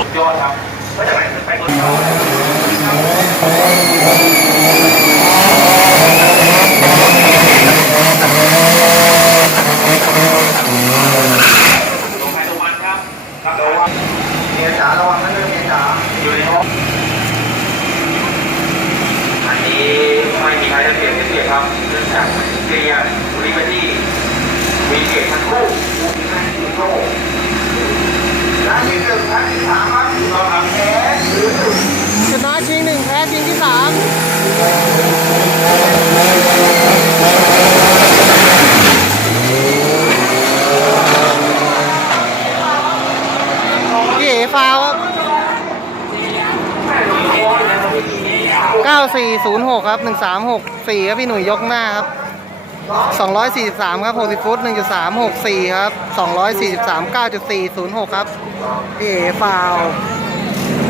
อครับก็จะไหลไปบนลงไปตรงมันครับครับระวังเมียจ๋าระวังนะเมียจ๋าอยู่ในห้องอันนี้ไม่มีใครจะเปลี่ยนเสียครับเนื่องจากเกียร์บริเวณที่มีเกียทั้งคู่ ชนะชิงหนึ่งแพ้ชิงที่สามพี่เอ๋ฟาวครับ9406ครับ1364ครับพี่หนุ่ยยกหน้าครับ 243 ครับ 60 ฟุต 1.364 ครับ 243 9.406 ครับ พี่เอฟาว